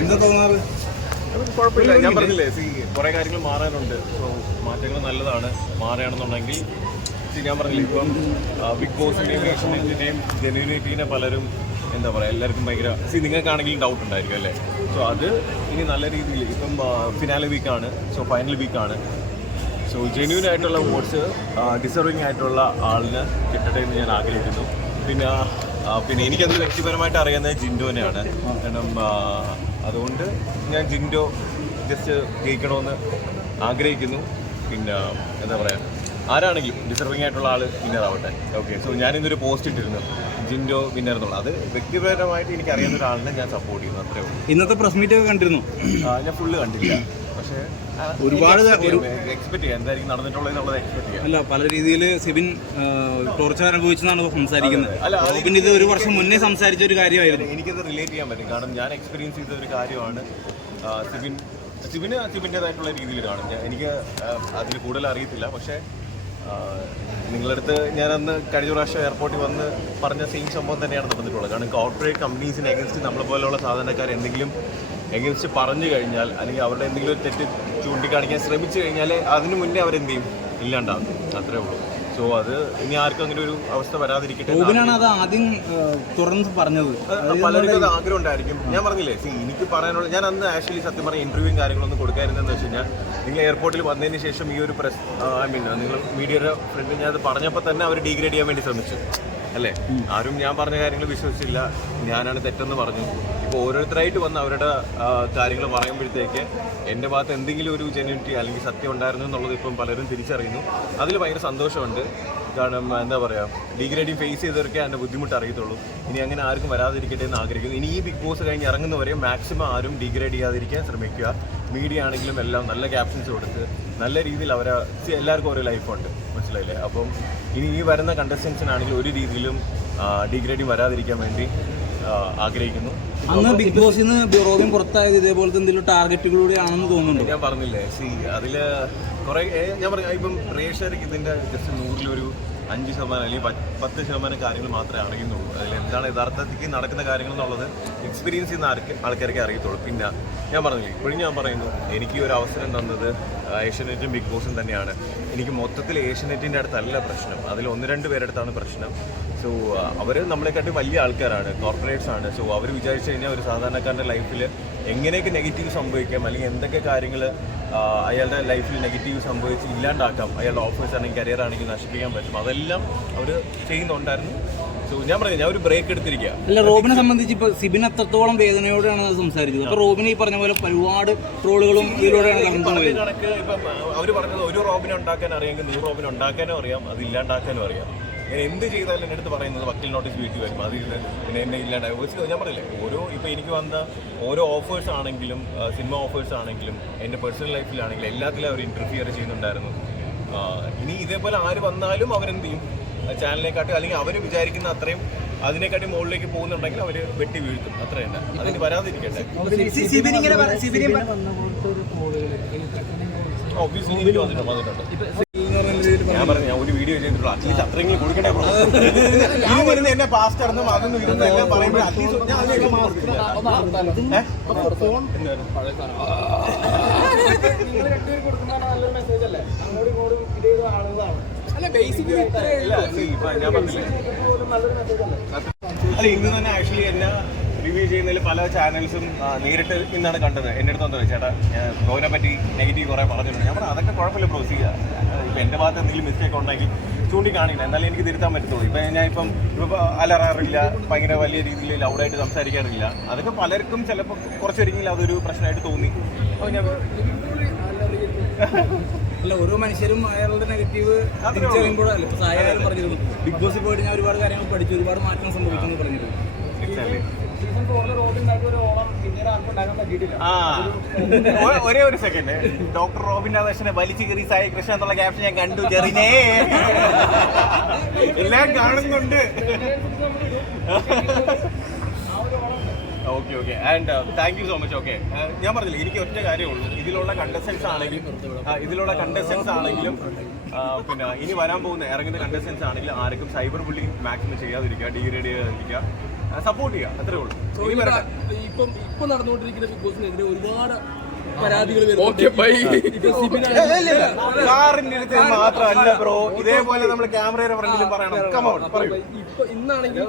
എന്താ തോന്നാറ്? കുഴപ്പമില്ല. ഞാൻ പറഞ്ഞില്ലേ സി കുറെ കാര്യങ്ങൾ മാറാനുണ്ട്. സോ മാറ്റങ്ങൾ നല്ലതാണ്. മാറുകയാണെന്നുണ്ടെങ്കിൽ ഞാൻ പറഞ്ഞില്ലേ ഇപ്പം ബിഗ് ബോസിന്റെയും ഏഷ്യനെറ്റിന്റെയും ജെന്യൂനിറ്റീനെ പലരും എന്താ പറയുക എല്ലാവർക്കും ഭയങ്കര സി നിങ്ങൾക്കാണെങ്കിലും ഡൗട്ട് ഉണ്ടായിരിക്കും അല്ലേ? സോ അത് ഇനി നല്ല രീതിയിൽ ഇപ്പം ഫിനാലെ വീക്കാണ് സോ ഫൈനൽ വീക്കാണ് സോ ജെന്യൂൻ ആയിട്ടുള്ള വോട്ട്സ് ഡിസർവിങ് ആയിട്ടുള്ള ആളിന് കിട്ടട്ടെ എന്ന് ഞാൻ ആഗ്രഹിക്കുന്നു. പിന്നെ ആ, പിന്നെ എനിക്കത് വ്യക്തിപരമായിട്ട് അറിയുന്നത് ജിൻഡോനെയാണ്. കാരണം അതുകൊണ്ട് ഞാൻ ജിൻഡോ ജസ്റ്റ് ജയിക്കണമെന്ന് ആഗ്രഹിക്കുന്നു. പിന്നെ എന്താ പറയുക ആരാണെങ്കിലും ഡിസർവിംഗ് ആയിട്ടുള്ള ആൾ വിന്നർ ആവട്ടെ. ഓക്കെ സോ ഞാൻ ഇന്നൊരു പോസ്റ്റ് ഇട്ടിരുന്നു. ജിൻഡോ വിന്നർ എന്നുള്ളത് അത് വ്യക്തിപരമായിട്ട് എനിക്ക് അറിയുന്ന ഒരാളിനെ ഞാൻ സപ്പോർട്ട് ചെയ്യുന്നു അത്രേ ഉള്ളൂ. ഇന്നത്തെ പ്രസ് മീറ്റ് ഒക്കെ കണ്ടിരുന്നു? ഞാൻ ഫുള്ള് കണ്ടില്ല പക്ഷേ ഒരുപാട് എക്സ്പെക്ട് ചെയ്യാം. എന്തായിരിക്കും നടന്നിട്ടുള്ളത് എക്സ്പെക്ട് ചെയ്യാം. അല്ല പല രീതിയിൽ സിബിൻ ടോർച്ചർ അനുഭവിച്ചെന്നാണ് സംസാരിക്കുന്നത്. അല്ല, ഇത് ഒരു വർഷം മുന്നേ സംസാരിച്ച ഒരു കാര്യമായിരുന്നു. എനിക്കത് റിലേറ്റ് ചെയ്യാൻ പറ്റും. കാരണം ഞാൻ എക്സ്പീരിയൻസ് ചെയ്ത ഒരു കാര്യമാണ് സിബിൻ സിബിന് സിബിന്റെതായിട്ടുള്ള രീതിയിൽ കാണും. ഞാൻ എനിക്ക് അതിൽ കൂടുതൽ അറിയത്തില്ല. പക്ഷേ നിങ്ങളടുത്ത് ഞാൻ അന്ന് കഴിഞ്ഞ പ്രാവശ്യം എയർപോർട്ടിൽ വന്ന് പറഞ്ഞ സെയിം സംഭവം തന്നെയാണ് നടന്നിട്ടുള്ളത്. കാരണം കോർപ്പറേറ്റ് കമ്പനീസിന് എഗൻസ്റ്റ് നമ്മളെ പോലെയുള്ള സാധാരണക്കാർ എന്തെങ്കിലും എഗൻസ്റ്റ് പറഞ്ഞു കഴിഞ്ഞാൽ അല്ലെങ്കിൽ അവരുടെ എന്തെങ്കിലും ഒരു തെറ്റ് ചൂണ്ടിക്കാണിക്കാൻ ശ്രമിച്ചു കഴിഞ്ഞാൽ അതിന് മുന്നേ അവരെന്ത് ചെയ്യും? ഇല്ലാണ്ടാവും. അത്രേ ഉള്ളൂ. സോ അത് ഇനി ആർക്കും അങ്ങനെ ഒരു അവസ്ഥ വരാതിരിക്കട്ടെ അത് ആദ്യം തുറന്ന് പറഞ്ഞത്. പലർക്കും അത് ആഗ്രഹം ഉണ്ടായിരിക്കും. ഞാൻ പറഞ്ഞില്ലേ എനിക്ക് പറയാനുള്ള ഞാൻ അന്ന് ആക്ച്വലി സത്യം പറഞ്ഞ ഇന്റർവ്യൂവും കാര്യങ്ങളൊന്നും കൊടുക്കാതിരുന്നെന്ന് വെച്ച് കഴിഞ്ഞാൽ നിങ്ങൾ എയർപോർട്ടിൽ വന്നതിന് ശേഷം ഈ ഒരു പ്രസ് ഐ മീൻ നിങ്ങൾ മീഡിയയുടെ ഫ്രണ്ട് ഞാൻ അത് പറഞ്ഞപ്പോൾ തന്നെ അവർ ഡീഗ്രേഡ് ചെയ്യാൻ വേണ്ടി ശ്രമിച്ചു. അല്ലേ? ആരും ഞാൻ പറഞ്ഞ കാര്യങ്ങൾ വിശ്വസിച്ചില്ല. ഞാനാണ് തെറ്റെന്ന് പറഞ്ഞു. ഇപ്പോൾ ഓരോരുത്തരായിട്ട് വന്ന് അവരുടെ കാര്യങ്ങൾ പറയുമ്പോഴത്തേക്ക് എന്റെ ഭാഗത്ത് എന്തെങ്കിലും ഒരു ജെന്യൂനിറ്റി അല്ലെങ്കിൽ സത്യം ഉണ്ടായിരുന്നു എന്നുള്ളത് ഇപ്പം പലരും തിരിച്ചറിയുന്നു. അതിൽ ഭയങ്കര സന്തോഷമുണ്ട്. കാരണം എന്താ പറയുക ഡീഗ്രേഡിങ് ഫേസ് ചെയ്തവർക്കേ അതിന്റെ ബുദ്ധിമുട്ട് അറിയത്തുള്ളൂ. ഇനി അങ്ങനെ ആർക്കും വരാതിരിക്കട്ടെ എന്ന് ആഗ്രഹിക്കുന്നു. ഇനി ഈ ബിഗ് ബോസ് കഴിഞ്ഞ് ഇറങ്ങുന്നവരെ മാക്സിമം ആരും ഡിഗ്രേഡ് ചെയ്യാതിരിക്കാൻ ശ്രമിക്കുക. മീഡിയ ആണെങ്കിലും എല്ലാം നല്ല ക്യാപ്ഷൻസ് കൊടുത്ത് നല്ല രീതിയിൽ അവരെ എല്ലാവർക്കും ഓരോ ലൈഫുണ്ട് മനസ്സിലായില്ലേ? അപ്പം ഇനി ഈ വരുന്ന കണ്ടസ്റ്റൻസിനാണെങ്കിൽ ഒരു രീതിയിലും ഡീഗ്രേഡിങ് വരാതിരിക്കാൻ വേണ്ടി ആഗ്രഹിക്കുന്നു. അന്ന് ബിഗ് ബോസിൽ നിന്ന് റോബിൻ പുറത്തായത് ഇതേപോലത്തെ എന്തെങ്കിലും ടാർഗറ്റുകളിലൂടെ ആണെന്ന് തോന്നുന്നുണ്ടോ? ഞാൻ പറഞ്ഞില്ലേ സി അതിൽ കുറെ ഞാൻ പറയാം ഇപ്പം പ്രേക്ഷകർക്ക് ഇതിന്റെ ജസ്റ്റ് നൂറിലൊരു അഞ്ച് ശതമാനം അല്ലെങ്കിൽ പത്ത് ശതമാനം കാര്യങ്ങൾ മാത്രമേ അറിയുന്നുള്ളൂ. അതിൽ എന്താണ് യഥാർത്ഥത്തിൽ നടക്കുന്ന കാര്യങ്ങൾ എന്നുള്ളത് എക്സ്പീരിയൻസ് ചെയ്യുന്ന ആർക്ക് ആൾക്കാർക്ക് അറിയത്തുള്ളൂ. പിന്നെ ഞാൻ പറഞ്ഞില്ലേ ഇപ്പോഴും ഞാൻ പറയുന്നു എനിക്ക് ഒരു അവസരം തന്നത് ഏഷ്യനെറ്റും ബിഗ് ബോസും തന്നെയാണ്. എനിക്ക് മൊത്തത്തിൽ ഏഷ്യനെറ്റിന്റെ അടുത്തല്ല പ്രശ്നം. അതിൽ ഒന്ന് രണ്ട് പേരെടുത്താണ് പ്രശ്നം. സോ അവർ നമ്മളെക്കാട്ടി വലിയ ആൾക്കാരാണ് കോർപ്പറേറ്റ്സ് ആണ്. സോ അവർ വിചാരിച്ചു കഴിഞ്ഞാൽ ഒരു സാധാരണക്കാരന്റെ ലൈഫിൽ എങ്ങനെയൊക്കെ നെഗറ്റീവ് സംഭവിക്കാം അല്ലെങ്കിൽ എന്തൊക്കെ കാര്യങ്ങൾ അയാളുടെ ലൈഫിൽ നെഗറ്റീവ് സംഭവിച്ച് ഇല്ലാണ്ടാക്കാം. അയാളുടെ ഓഫേഴ്സ് ആണെങ്കിൽ കരിയർ ആണെങ്കിൽ നശിപ്പിക്കാൻ പറ്റും. അതെല്ലാം അവർ ചെയ്യുന്നുണ്ടായിരുന്നു. സോ ഞാൻ പറഞ്ഞു ഞാൻ ഒരു ബ്രേക്ക് എടുത്തിരിക്കുക അല്ല റോബിനെ സംബന്ധിച്ച് ഇപ്പൊ സിബിൻ അത്രത്തോളം വേദനയോടെയാണ് സംസാരിച്ചത്? അപ്പൊ റോബിന് ഈ പറഞ്ഞ പോലെ ഒരുപാട് ട്രോളുകളും ഇതിലൂടെയാണ് കണക്ക് ഇപ്പം അവർ പറഞ്ഞത് ഒരു റോബിനെ ഉണ്ടാക്കാൻ അറിയാമെങ്കിൽ നൂറ് റോബിനെ ഉണ്ടാക്കാനും അറിയാം അത് ഇല്ലാണ്ടാക്കാനും അറിയാം. ഞാൻ എന്ത് ചെയ്താലും എന്റെ അടുത്ത് പറയുന്നത് വക്കീൽ നോട്ടീസ് വീട്ടിൽ വരും അതിൽ നിന്ന് പിന്നെ എന്നെ ഇല്ല ഡൈവേഴ്സ് ഞാൻ പറയില്ലേ? ഓരോ ഇപ്പോൾ എനിക്ക് വന്ന ഓരോ ഓഫേഴ്സ് ആണെങ്കിലും സിനിമ ഓഫേഴ്സ് ആണെങ്കിലും എന്റെ പേഴ്സണൽ ലൈഫിലാണെങ്കിലും എല്ലാത്തിലും അവർ ഇന്റർഫിയർ ചെയ്യുന്നുണ്ടായിരുന്നു. ഇനി ഇതേപോലെ ആര് വന്നാലും അവരെന്ത് ചെയ്യും? ചാനലിനെക്കാട്ടും അല്ലെങ്കിൽ അവർ വിചാരിക്കുന്ന അത്രയും അതിനെക്കാട്ടി മുകളിലേക്ക് പോകുന്നുണ്ടെങ്കിൽ അവർ വെട്ടി വീഴ്ത്തും. അത്ര തന്നെ. അതിന് വരാതിരിക്കട്ടെ. ഓബിയസ്ലി എനിക്ക് വന്നിട്ടുണ്ട് വന്നിട്ടുണ്ട്. വീഡിയോ ചെയ്തിട്ടുള്ളൂ അറ്റ്ലീസ്റ്റ് അത്രയെങ്കിലും കൊടുക്കണേ ബ്രോ ഇനി വരുന്ന എന്നെ പാസ്റ്റ് അതൊന്നും ഇതൊന്നും എല്ലാം പറയുമ്പോൾ അറ്റ്ലീസ്റ്റ് ഞാൻ അതിലേക്ക് അല്ല? ഇന്ന് തന്നെ ആക്ച്വലി എന്നെ റിവ്യൂ ചെയ്യുന്നതിൽ പല ചാനൽസും നേരിട്ട് ഇന്നാണ് കണ്ടത്. എന്റെ അടുത്ത് വന്നത് ചേട്ടാ ഞാൻ ബ്രോനെ പറ്റി നെഗറ്റീവ് കുറേ പറഞ്ഞിട്ടുണ്ട്. ഞാൻ പറഞ്ഞു അതൊക്കെ കുഴപ്പമില്ല ബ്രോ ചെയ്യുക ഇപ്പം എന്റെ ഭാഗത്ത് എന്തെങ്കിലും മിസ്റ്റേക്ക് ഉണ്ടെങ്കിൽ ചൂണ്ടിക്കാണില്ല എന്നാലും എനിക്ക് തിരുത്താൻ പറ്റത്തുള്ളൂ. ഇപ്പം ഞാൻ ഇപ്പം അലറാറില്ല ഭയങ്കര വലിയ രീതിയിൽ ലൗഡായിട്ട് സംസാരിക്കാറില്ല. അതൊക്കെ പലർക്കും ചിലപ്പോൾ കുറച്ചൊരിക്കലും അതൊരു പ്രശ്നമായിട്ട് തോന്നി. അല്ല ഓരോ മനുഷ്യരും അയാളുടെ നെഗറ്റീവ് തിരിച്ചറിയുമ്പോഴല്ല ഇപ്പൊ സായാലും പറഞ്ഞിരുന്നു. ബിഗ് ബോസിൽ പോയിട്ട് ഞാൻ ഒരുപാട് കാര്യങ്ങൾ പഠിച്ചു ഒരുപാട് മാറ്റം സംഭവിക്കുന്നു പറഞ്ഞിരുന്നു. ഒരേ ഒരു സെക്കൻഡ് ഡോക്ടർ റോബിൻ രാധാകൃഷ്ണനെ വലിച്ചു കയറി സായി കൃഷ്ണ എന്നുള്ള ക്യാപ്ഷൻ ഞാൻ കണ്ടു. ചെറിനേ എല്ലാം കാണുന്നുണ്ട്. Okay okay and thank you so much okay ഞാൻ പറഞ്ഞില്ല എനിക്ക് ഒറ്റ കാര്യമുള്ളൂ ഇതിലുള്ള കണ്ടസ്റ്റൻസ് ആണെങ്കിലും ഇതിലുള്ള കണ്ടസ്റ്റൻസ് ആണെങ്കിലും പിന്നെ ഇനി വരാൻ പോകുന്ന ഇറങ്ങുന്ന കണ്ടസ്റ്റൻസ് ആണെങ്കിലും ആർക്കും സൈബർ ബുള്ളിങ് മാക്സിമം ചെയ്യാതിരിക്കുക ഡീഗ്രേഡ് ചെയ്യാതിരിക്കുക. സപ്പോർട്ട് ചെയ്യുക അത്രേ ഉള്ളൂ. ഇനി വരട്ടെ. ഇപ്പം ഇപ്പൊ നടന്നുകൊണ്ടിരിക്കുന്ന ബിഗ് ബോസിനെതിരെ ഒരുപാട് മാത്രമല്ല ബ്രോ ഇതേപോലെ നമ്മൾ ക്യാമറയുടെ ഫ്രണ്ടിലും പറയണം. കമോൺ പറയൂ. ഇപ്പൊ ഇന്നാണെങ്കിൽ